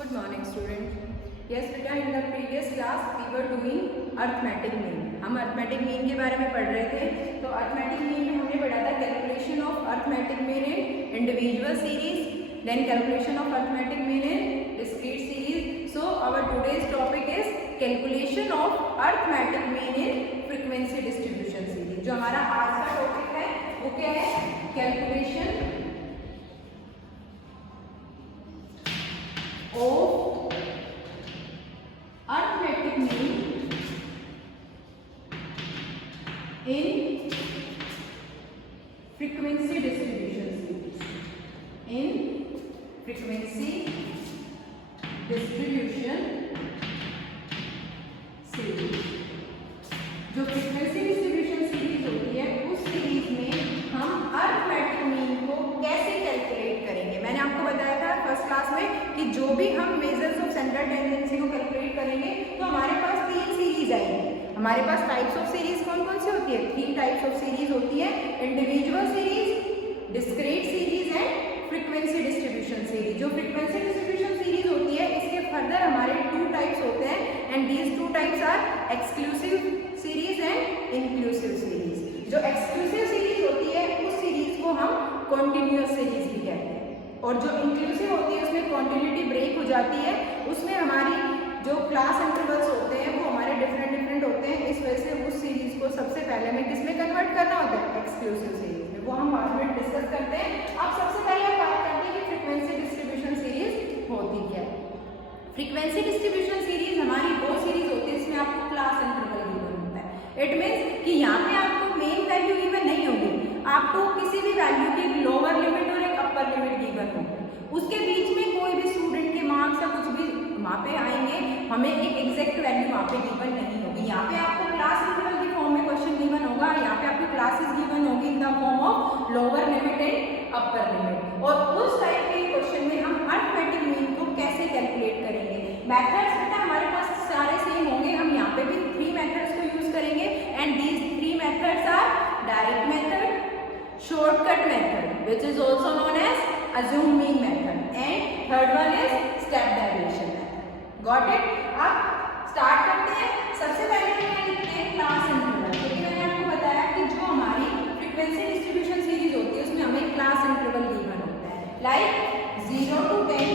Good morning student. Yes बेटा, in the previous class we were doing arithmetic mean. हम arithmetic mean के बारे में पढ़ रहे थे. तो arithmetic mean में हमने पढ़ा था calculation of arithmetic mean in individual series, then calculation of arithmetic mean in discrete series. So our today's topic is calculation of arithmetic mean in frequency distribution series. जो हमारा आज का टॉपिक है वो क्या है? calculation of arithmetic mean in frequency distribution series. In frequency distribution series. जो frequency distribution series होती है उस सीरीज में हम अरिथमेटिक मीन को कैसे कैलकुलेट करेंगे. मैंने आपको बताया था फर्स्ट क्लास में कि जो भी हम मेजर्स ऑफ सेंट्रल टेंडेंसी को कैलकुलेट करेंगे तो हमारे पास तीन सीरीज आएंगी. हमारे पास टाइप्स ऑफ सीरीज कौन कौन सी होती है? तीन टाइप्स ऑफ सीरीज होती है: individual series, discrete series and frequency distribution series. जो फ्रीक्वेंसी डिस्ट्रीब्यूशन सीरीज होती है इसके फर्दर हमारे टू टाइप्स होते हैं and these two types are exclusive series and inclusive series. जो एक्सक्लूसिव सीरीज होती है उस सीरीज को हम कॉन्टिन्यूअस सीरीज भी कहते हैं और जो इंक्लूसिव होती है उसमें कॉन्टिन्यूटी ब्रेक हो जाती है. उसमें हमारी जो क्लास इंटरवल्स होते हैं वो हमारे डिफरेंट होते हैं. इस वजह से उस सीरीज को सबसे पहले हमें किसमें कन्वर्ट करना होता है? एक्सक्लूसिव सीरीज में. वो हम बाद में डिस्कस करते हैं. अब सबसे पहले हम बात करते हैं कि फ्रीक्वेंसी डिस्ट्रीब्यूशन सीरीज होती क्या है. फ्रीक्वेंसी डिस्ट्रीब्यूशन सीरीज हमारी वो सीरीज होती है जिसमें आपको क्लास इंटरवल गिवन होता है. इट मीन्स कि यहाँ पे आपको मेन वैल्यू गिवन नहीं होगी, आपको किसी भी वैल्यू की एक लोअर लिमिट और एक अपर लिमिट गिवन होगी. उसके बीच में कोई भी स्टूडेंट के मार्क्स या कुछ भी वहाँ पे आएंगे, हमें एक एग्जैक्ट वैल्यू वहाँ पे गिवन नहीं होगी. यहाँ पे आपको क्लास इंटरवल की फॉर्म में क्वेश्चन गिवन होगा, यहाँ पे आपको क्लासेस गिवन होगी in the form of lower limit and upper limit. और उस टाइप के क्वेश्चन में हम अरिथमेटिक मीन को कैसे कैलकुलेट करेंगे? मेथड्स बेटा हमारे पास सारे सेम होंगे. हम यहाँ पे भी थ्री मेथड्स को यूज करेंगे and these three methods are direct method, shortcut method which is also known as assumed mean method, and third one is step derivation method. Got it? अब स्टार्ट करते हैं. सबसे पहले हम लिखते हैं क्लास इंटरवल, क्योंकि मैंने आपको बताया कि जो हमारी फ्रीक्वेंसी डिस्ट्रीब्यूशन सीरीज होती है उसमें हमें क्लास इंटरवल गिवन होता है. Like 0 to 10,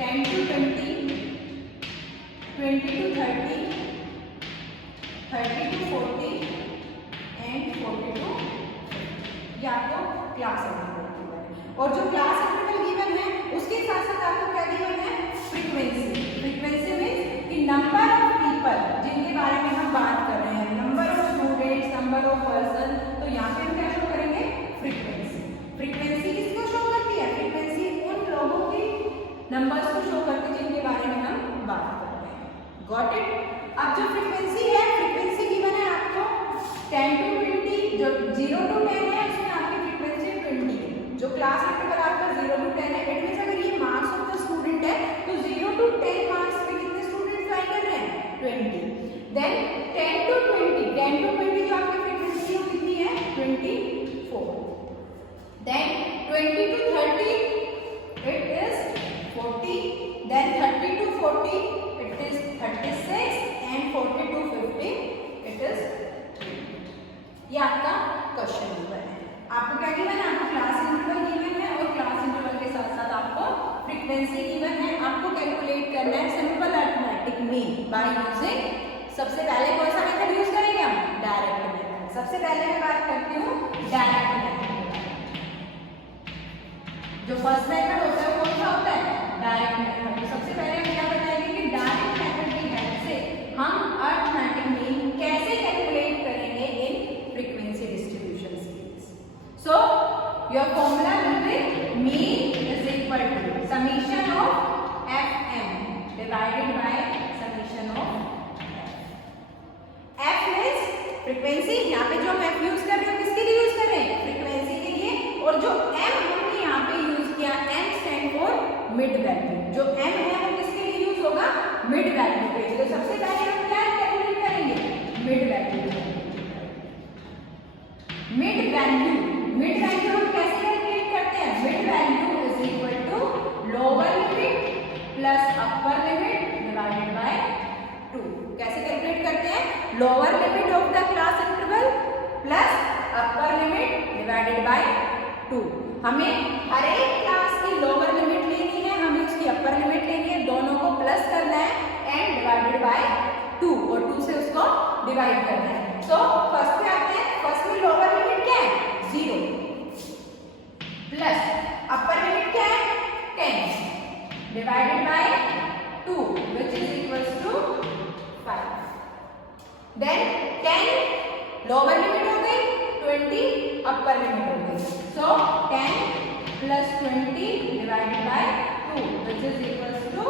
10 to 20, 20 to 30, 30 to 40 and 40 to या तो क्लास इंटरवल गिवन है. और जो क्लास इंटरवल गिवन है उसके साथ साथ आपको क्या गिवन है? फ्रीक्वेंसी. फ्रीक्वेंसी मींस कि नंबर ऑफ पीपल जिनके बारे में हम बात कर रहे हैं, number of students, number of person. तो यहाँ पे हम क्या शो करेंगे? फ्रीक्वेंसी. फ्रीक्वेंसी किसको शो करती है? फ्रीक्वेंसी उन लोगों की नंबर्स को शो करती है जिनके बारे में हम बात कर रहे हैं. Got it? अब जो फ्रीक्वेंसी है, फ्रीक्वेंसी गिवन है आपको 10 to 20, जो 0 to 10 है उसमें आपकी फ्रीक्वेंसी 20 है. जो क्लास इंटरवल आपका 0 to 10 है, इट मींस अगर ये मार्क्स ऑफ द स्टूडेंट है तो 0 to 10 मार्क्स में कितने स्टूडेंट ट्राई कर रहे हैं? 20. देन 10 to 20, 10 to 20 जो आपकी फ्रीक्वेंसी है वो कितनी है? 24. Then 20 to 30 it is 40. Then 30 to 40 it is 36 and 40 to 50 it is. ये आपका क्वेश्चन गिवन है. आपको क्या गिवन है? आपको क्लास इंटरवल गिवन है और क्लास इंटरवल के साथ साथ आपको फ्रीक्वेंसी गिवन है. आपको कैलकुलेट करना है simple arithmetic mean by using, सबसे पहले कौन सा मेथड यूज करेंगे हम? Direct method. सबसे पहले मैं बात करती हूँ डायरेक्ट मेथड. जो फर्स्ट मेथड होता है वो कौन सा होता है? Direct method. तो सबसे पहले हम क्या बताएंगे कि डायरेक्ट मेथड की हेल्प से हम अरिथमेटिक मीन कैसे कैलकुलेट करेंगे इन frequency distribution series. So your formula will be mean is equal to summation of fm divided by summation of f means frequency. यहाँ पे जो हम f यूज कर रहे हैं किसके लिए यूज कर रहे हैं? फ्रीक्वेंसी के लिए. और जो m हमने यहाँ पे यूज किया, m stand for mid value. जो m है वो किसके लिए यूज होगा? मिड वैल्यू के लिए. तो सबसे पहले हम क्या कैलकुलेट करेंगे? Mid value. मिड वैल्यू हम कैसे कैलकुलेट करते हैं? Mid value is equal to lower limit हमें हर एक क्लास की लोअर लिमिट लेनी है, हमें उसकी अपर लिमिट लेनी है, दोनों को प्लस करना है एंड डिवाइडेड बाय 2 और 2 से उसको डिवाइड करना है। तो फर्स्ट पे आते हैं, फर्स्ट में लोअर लिमिट क्या है 0 प्लस अपर लिमिट क्या है 10 divided by 2 which is equals to 5. Then 10 lower limit हो गई, 20 अपर लिमिट हो गई। सो 10 plus 20 divided by 2 which is equals to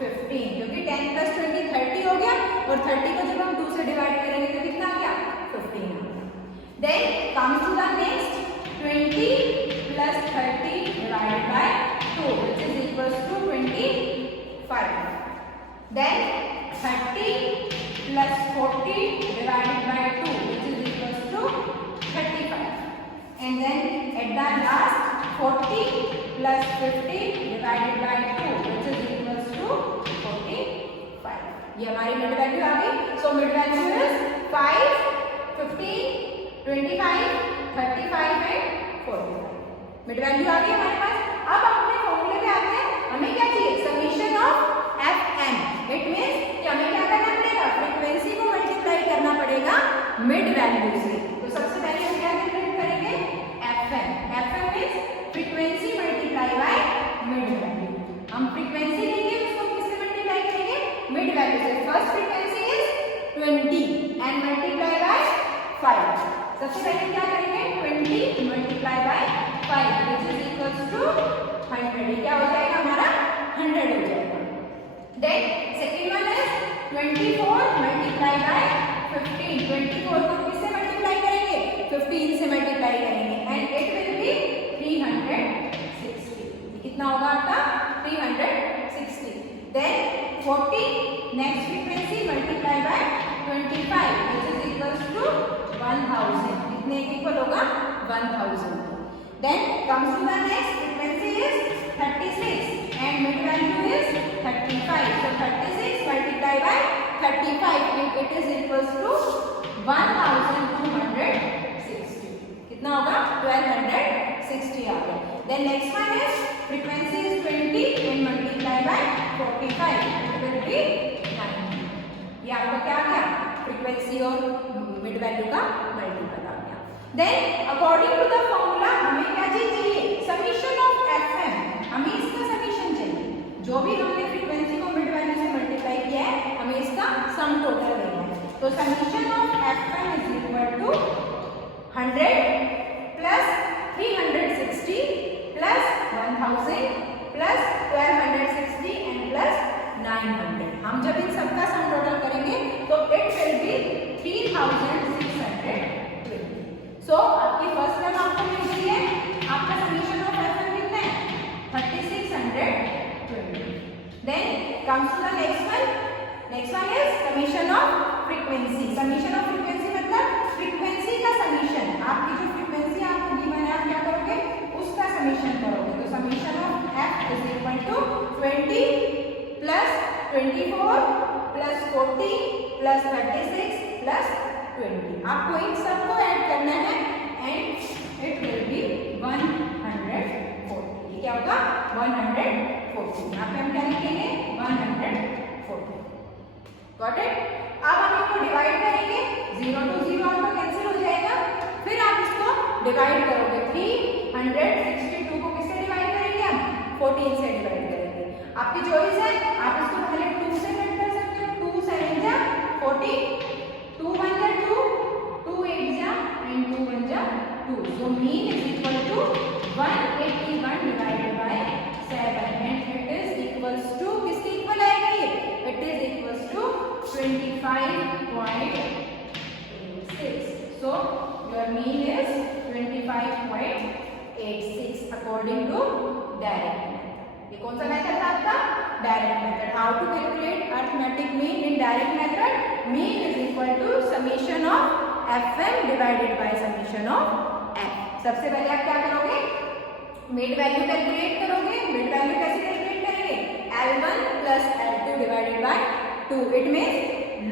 15, क्योंकि 10 प्लस 20 30 हो गया और 30 को जब हम 2 से डिवाइड करेंगे तो कितना आ गया 15 आ गया। Then comes to the next 20 plus 30 divided by 2 which is equals to 25. Then 30 plus 40 divided by 2 which is equals to 35. And then at the last 40 plus 50 divided by 2 which is equals to 45. ये हमारी mid value आ गई। So mid value is 5, 15, 25, 35 and 45। Mid value आ गई हमारे पास। अब अपने फॉर्मूले पे आते हैं। हमें क्या चाहिए summation of fm। It means कि हमें क्या करना पड़ेगा फ्रीक्वेंसी को मल्टीप्लाई करना पड़ेगा मिड वैल्यू से। तो सबसे पहले हम क्या कैलकुलेट करेंगे fm। fm means frequency multiply by mid value. हम फ्रीक्वेंसी लेंगे उसको किससे मल्टीप्लाई करेंगे मिड वैल्यू से। First frequency is 20 and multiply by 5। सबसे पहले क्या करेंगे 20 multiply by 5 which is equals to 100। क्या हो जाएगा हमारा 100 हो जाएगा। Then second one is 24 multiply by 15। 24 को किससे मल्टीप्लाई करेंगे 15 से मल्टीप्लाई करेंगे and it will be 360। कितना होगा आपका 360। Then 40 next frequency multiply by 25 which is equals to 1000। कितने इक्वल होगा 1000। Then comes to the next frequency is 36 and mid value is 35. So 36 multiplied by 35 and it is equals to 1260। कितना होगा 1260 आ गया। Then next one is frequency is 20 and multiplied by 45 it will be 90। ये आपका क्या आ गया frequency और mid value का multiple आ गया। Then according to the formula हमें क्या चाहिए समीशन ऑफ fm। हमें इसका समीशन चाहिए। जो भी हमने फ्रीक्वेंसी को मिड वैल्यू से मल्टीप्लाई किया है हमें इसका सम टोटल लेना है। तो summation of fm is equal to 100 plus 360 plus 1000 plus 1260 and plus 900। हम जब इन सबका सम टोटल करेंगे तो इट विल बी 3620। सो आपकी फर्स्ट टर्म आपको मिल गई है। आपका समीशन ऑफ fm कितना है 3620। Then comes to the next one. Next one is summation of frequency. Summation of frequency मतलब फ्रीक्वेंसी का समीशन। आपकी जो फ्रीक्वेंसी आपको गिवन है आप क्या करोगे उसका समीशन करोगे। तो summation of f is equal to 20 plus 24 plus 40 plus 36 plus 20। आपको इन सबको ऐड करना है एंड इट विल बी 140। ये क्या होगा 140। यहाँ पे हम क्या लिखेंगे 140। Got it. अब हम इसको डिवाइड करेंगे 0 to 0 आपका कैंसिल हो जाएगा। फिर आप इसको डिवाइड करोगे 362 को किससे डिवाइड करेंगे हम 14 से डिवाइड करेंगे। आपकी चॉइस है आप इसको पहले 2 से कट कर सकते हो। 2 7 जा 40 2 1 जा 2 2 8 जा and 2 1 जा 2। So mean is equal to 181 divided by 7 and it is equals to किसके इक्वल आएगी it is equals to 25.86। So your mean is 25.86 according to direct method। ये कौन सा मेथड था आपका direct method. How to calculate arithmetic mean in direct method. Mean is equal to summation of fm divided by summation of f। सबसे पहले आप क्या करोगे मिड वैल्यू कैलकुलेट करोगे। मिड वैल्यू कैसे कैलकुलेट करेंगे L1 plus L2 divided by 2। It means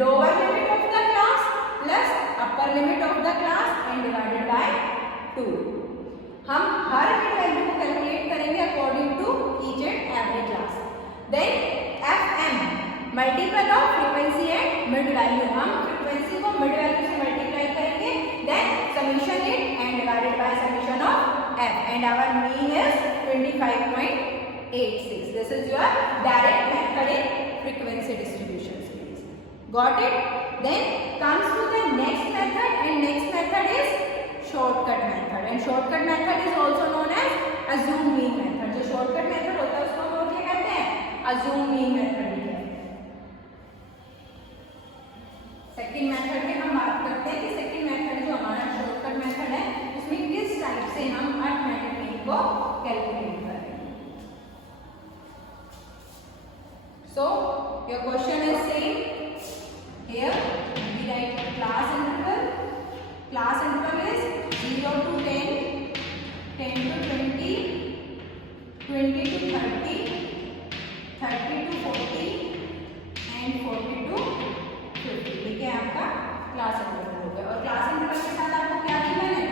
lower limit of the class plus upper limit of the class and divided by 2। हम हर mid value f and our mean is 25.86. This is your direct method in frequency distribution series. Got it? Then comes to the next method, and next method is shortcut method, and shortcut method is also known as assume mean method. जो shortcut method होता है उसको हम लोग क्या कहते हैं? assume mean method भी कहते हैं. सेकंड मेथड में हम बात करते हैं कि सेकंड मेथड जो हमारा शॉर्टकट मेथड है उसमें किस टाइप से हम अरिथमेटिक मीन को कैलकुलेट करेंगे. So your question is same here we write class interval. Class interval is 0 to 10, 10 to 20, 20 to 30, 30 to 40 and 40 to 50. ठीक है आपका क्लास इंटरवल हो गया. और क्लास इंटरवल के साथ आपको क्या गिवन है?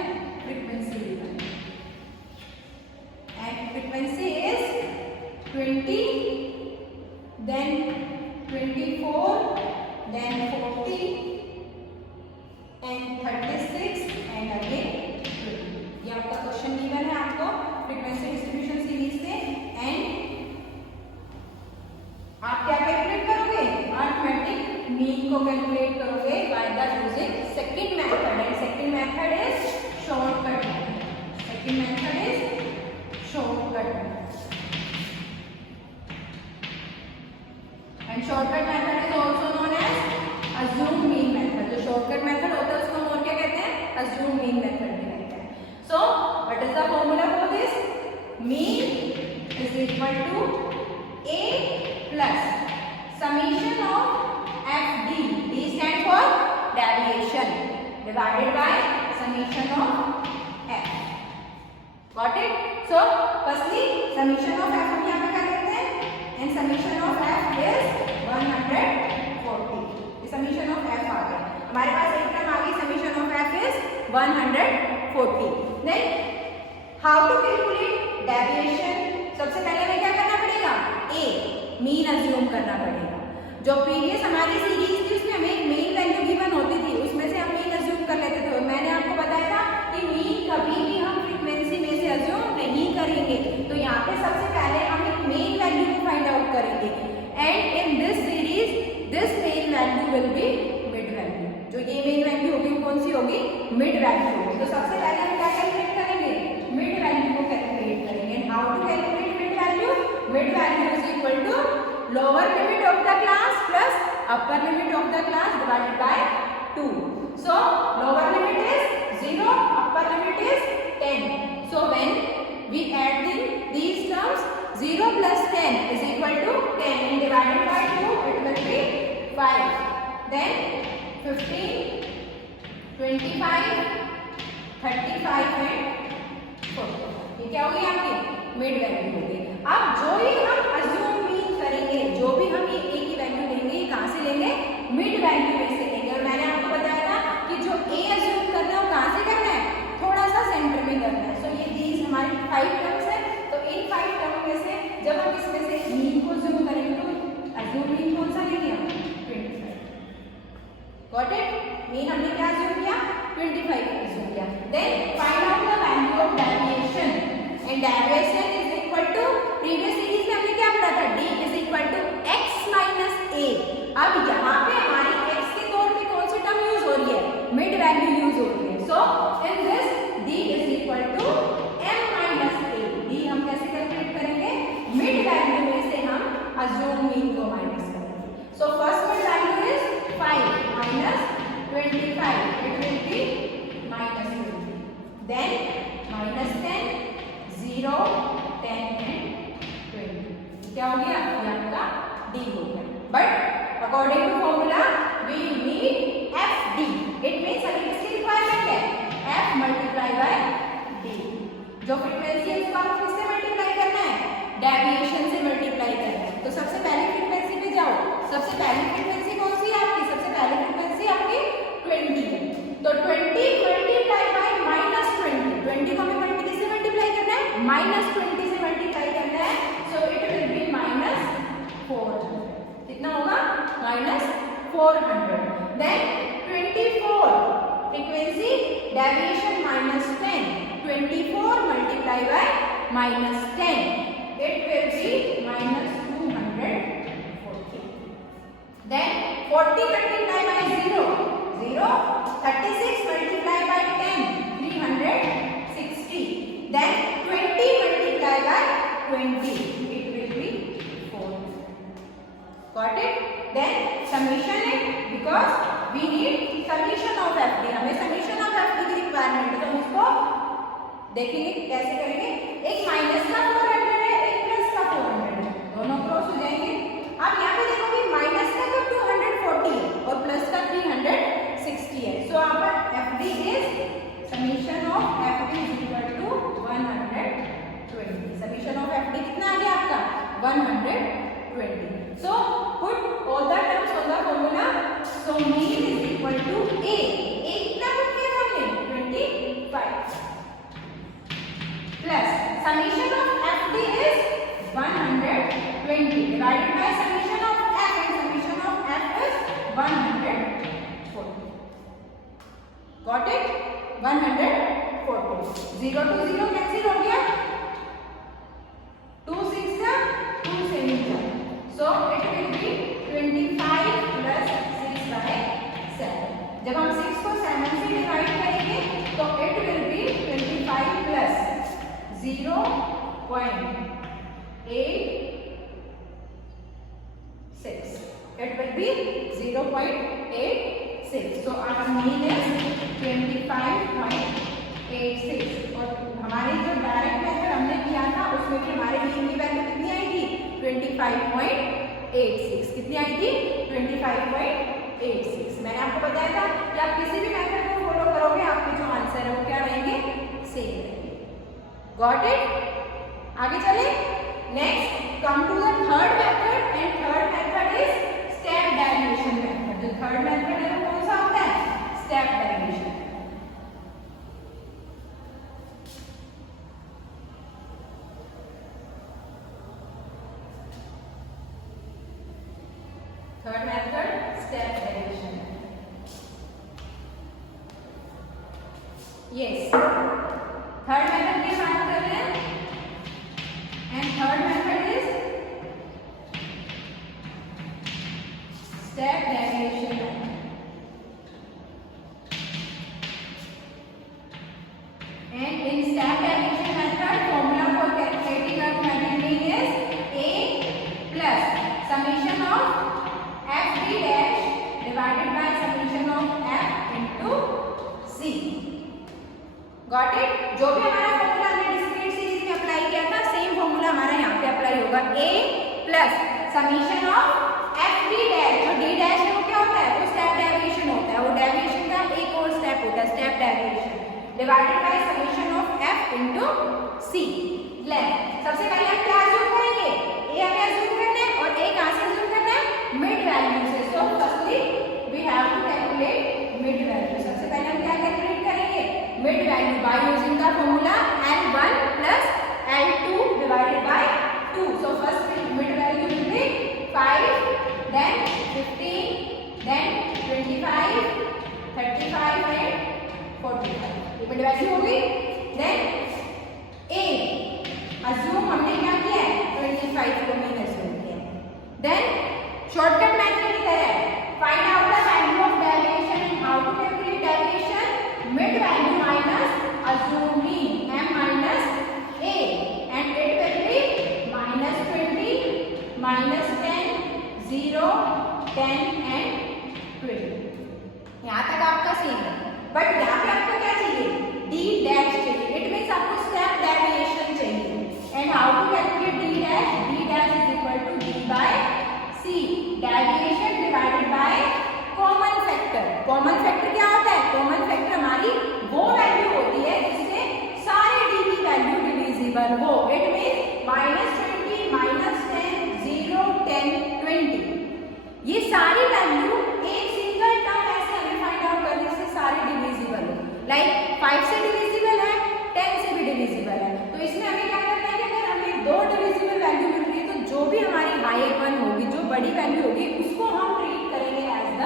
फ्रीक्वेंसी गिवन है. And frequency is 20, then 24, then 40 and 36 and again 20. ये आपका क्वेश्चन गिवन है आपको फ्रीक्वेंसी डिस्ट्रीब्यूशन सीरीज से. एंड आप क्या कैलकुलेट करोगे? अरिथमेटिक मीन को कैलकुलेट करोगे by the using second method, and second method is shortcut method. Second method is shortcut method, and shortcut method is also known as assume mean method. जो shortcut method होता है उसको हम और क्या कहते हैं? assume mean method भी कहते हैं. So what is the formula for this? Mean is equal to a plus summation of fd. D stand for deviation divided by summation of f. Got it? So firstly summation of f हम यहाँ पे क्या करते हैं? And summation of f is 140. Summation of f आ गया हमारे पास. एक टर्म आ गई summation of f is 140. Then how to calculate deviation? सबसे पहले हमें क्या करना पड़ेगा? a मीन अज्यूम करना पड़ेगा. जो प्रीवियस हमारी सीरीज थी उसमें हमें एक मीन वैल्यू गिवन होती थी, उसमें से हम मीन अज्यूम कर लेते थे. मैंने आपको बताया था कि मीन कभी भी हम फ्रीक्वेंसी में से अज्यूम नहीं करेंगे. तो यहाँ पे सबसे पहले हम एक मेन वैल्यू को फाइंड आउट करेंगे. And in this series this main value will be mid value. जो ये मेन वैल्यू होगी वो कौन सी होगी? मिड वैल्यू होगी. तो सबसे पहले हम क्या कैलकुलेट करेंगे? मिड वैल्यू को कैलकुलेट करेंगे. And how to calculate mid value? Mid value is equal to lower limit of the class plus upper limit of the class divided by 2. So lower limit is 0, upper limit is 10. So when we add these terms, 0 plus 10 is equal to 10 and divided by 2 it will be 5. Then 15, 25, 35 and 40. ये क्या होगी आपकी? Mid value होगी. अब जो ही हम assume mean करेंगे, जो भी हम ये a की वैल्यू लेंगे, कहाँ से लेंगे? मिड वैल्यू में से लेंगे. और मैंने आपको बताया था कि जो a अज्यूम करना है वो कहाँ से करना है? थोड़ा सा सेंटर में करना है. सो ये these हमारी 5 टर्म्स है. तो इन 5 टर्म में से जब हम इसमें से मीन को अज्यूम करेंगे तो अज्यूम मीन कौन सा लेंगे हम? 25. Got it? मीन हमने क्या अज्यूम किया? 25 अज्यूम किया. Then find out the value of deviation. And deviation is equal to previous series में हमने क्या पढ़ा था? d is equal to x minus a. अब यहाँ पे हमारी x के तौर पे कौन सी टर्म यूज हो रही है? मिड वैल्यू यूज हो रही है. So in this d is equal to m minus a. d हम कैसे कैलकुलेट करेंगे? मिड वैल्यू में से हम अज्यूम मीन को माइनस करेंगे. So first mid value is 5 minus 25. It will be minus 20. Then minus 10, 0, 10 and 20. क्या हो गया? ये आपका d हो गया. But according to formula we need fd. It means अभी किसकी रिक्वायरमेंट है? f multiply by d. जो फ्रीक्वेंसी है उसको आपको किससे मल्टीप्लाई करना है? डेविएशन से मल्टीप्लाई करना है. तो सबसे पहले फ्रीक्वेंसी पे जाओ. सबसे पहली फ्रीक्वेंसी कौन सी है आपकी? सबसे पहली फ्रीक्वेंसी आपकी 20 है. तो 20 मल्टीप्लाई बाय माइनस 20. 20 को हमें किससे मल्टीप्लाई करना है? माइनस 20 से मल्टीप्लाई करना है. So it will be minus 400. कितना होगा? Minus 400. Then 24 frequency deviation minus 10. 24 multiply minus 10. It will be minus 240. Then 40 multiplied by 0, 0. 36 multiplied by 10, 360. Then 20 multiplied by 20, it will be 4. Got it? Then summation it, because we need summation of FD. हमें summation of FD की requirement है, तो हम उसको देखेंगे कैसे करेंगे. एक माइनस का 400 है, एक प्लस का 400 है, दोनों क्रॉस हो जाएंगे. अब यहाँ पे देखो कि माइनस का तो 240 है और प्लस का 360 है. सो आवर FD इज summation of FD is equal to 120. summation of FD कितना आ गया आपका? 120. So put all the terms on the formula. So mean is equal to A. A कितना put किया हमने? 25. Plus summation of FD is 120 divided by summation of F, and summation of F is 140. Got it? 140. 0 to 0 cancel हो गया. 2 6 जा 2 7 जा. So it will be 25 plus 6 by 7. जब हम 6 को 7 से डिवाइड करेंगे तो it will be 25 plus 0.86. It will be 0.86. So our mean is 25.86. और हमारी जो डायरेक्ट मेथड हमने किया था उसमें भी हमारे मीन की वैल्यू कितनी आई थी? 25.86. कितनी आई थी? 25.86. मैंने आपको बताया था कि आप किसी भी मेथड को फॉलो करोगे आपके जो आंसर है वो क्या रहेंगे? सेम रहेंगे. Got it? आगे चले. Next come to the third method, and third method is step deviation method. जो थर्ड मेथड है वो कौन सा होता है? Step deviation. Third method, step derivation. Yes. Third method की बात कर रहे हैं, and third method is step derivation method. And in step derivation method, formula for calculating arithmetic mean is A plus summation of FD dash divided by summation of F into C. Got it? जो भी हमारा formula हमने discrete series में apply किया था same formula हमारा यहाँ पे अप्लाई होगा. A plus summation of FD dash. जो D डैश है वो क्या होता है? वो स्टेप डेविएशन होता है. वो डेविएशन का एक और स्टेप होता है, step deviation, divided by summation of F into C. ले सबसे पहले हम क्या अज्यूम करेंगे? A हमें अज्यूम करना है और A कहाँ से अज्यूम करना है? मिड वैल्यू से. So firstly we have to calculate mid value. सबसे पहले हम क्या कैलकुलेट करेंगे? Mid value by using the formula L1 plus L2 divided by 2. So first mid value will be 5, then 15, then 25, 35 and 45. ये mid value हो गई. Then A assume हमने क्या किया है? 25 को मैंने अज्यूम किया. Then शॉर्टकट मेथड की तरह find out the value of deviation. And how to calculate deviation? Mid value minus assume mean m minus a, and it will be minus 20, minus 10, 0, 10 and 20. यहाँ तक आपका सेम है. But यहाँ पे आपको क्या चाहिए? d dash चाहिए. इट मीन्स आपको स्टेप डेविएशन चाहिए. And how to calculate d dash? d dash is equal to d by c. Deviation divided by common factor. Common factor क्या होता है? कॉमन फैक्टर हमारी वो वैल्यू होती है जिससे सारे d की वैल्यू डिविजिबल हो. It means -20, -10, 0, 10, 20. ये सारी वैल्यू एक सिंगल टर्म ऐसे हमें फाइंड आउट करने से सारे डिविजिबल हो. लाइक 5 से डिविजिबल है, 10 से भी डिविजिबल है. तो इसमें हमें क्या करना है कि अगर हमें दो डिविजिबल वैल्यू मिल रही है तो जो भी हमारी हायर वन होगी, जो बड़ी वैल्यू होगी, उसको हम ट्रीट करेंगे as the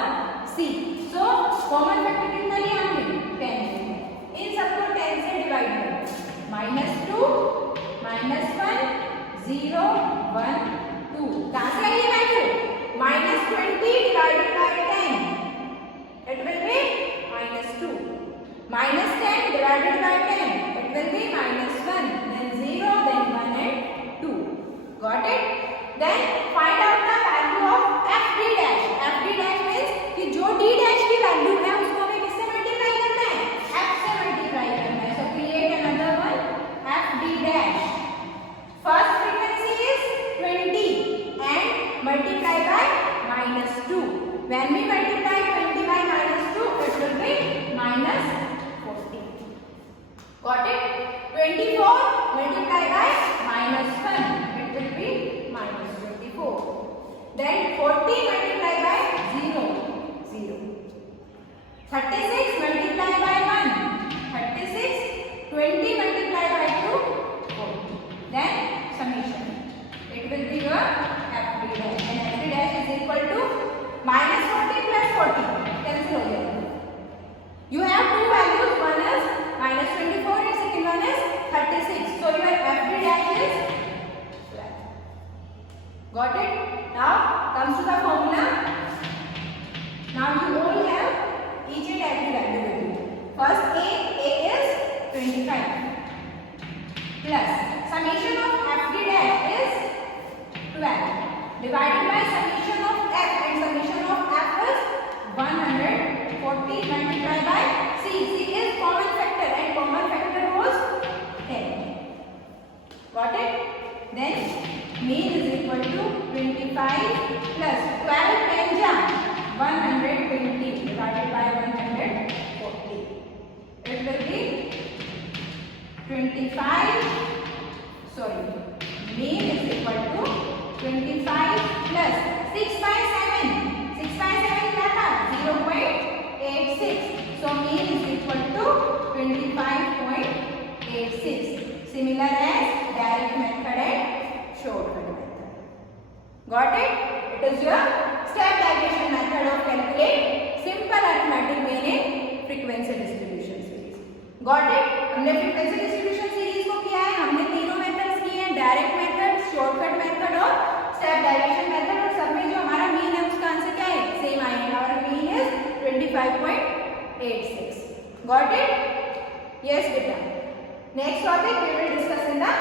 C. So common factor कितना लिया हमने? 10. इन सबको 10 से डिवाइड करें. -2, -10, -1 0 1 2 कहाँ से आई ये value -20 divided by 10 it will be -2 -10 divided by 10 it will be -1 then 0 then 1 and 2 got it then find out the value of fd dash means कि जो d dash की वैल्यू है उसको हमें किससे मल्टीप्लाई करना है f से मल्टीप्लाई करना है so create another one fd dash first frequency is 20 and multiply by -2 when we multiply 20 by -2 it will be -40 got it 24 multiply by -1 it will be -24 then 40 multiply by 0 0 36 multiply by 1 36 20 multiply by 2 40 then summation it will be your fd dash and fd dash is equal to -40 plus 40 cancel हो जाएगा you have two values one is -24 and second one is 36 so your fd dash is 12 got it now comes to the formula now you all have each and every value with you first a is 25 plus summation of fd dash is 12 divided by summation of f and summation of f is 140 multiplied by c is common factor and common factor was 10 got it then mean is equal to 25 plus 12 10 ja 120 divided by 140 it will be 25 sorry mean is equal to 25 plus 6 by 7 क्या था 0.86 so mean is equal to 25.86 similar as direct method and shortcut method got it it is your step derivation method of calculate simple arithmetic mean in frequency distribution series got it हमने frequency distribution series को किया है हमने तीनों methods किए हैं direct method shortcut method और step deviation method और सब में जो हमारा मीन है उसका आंसर क्या है सेम आएगा और mean is 25.86 got it yes beta next topic we will discuss in the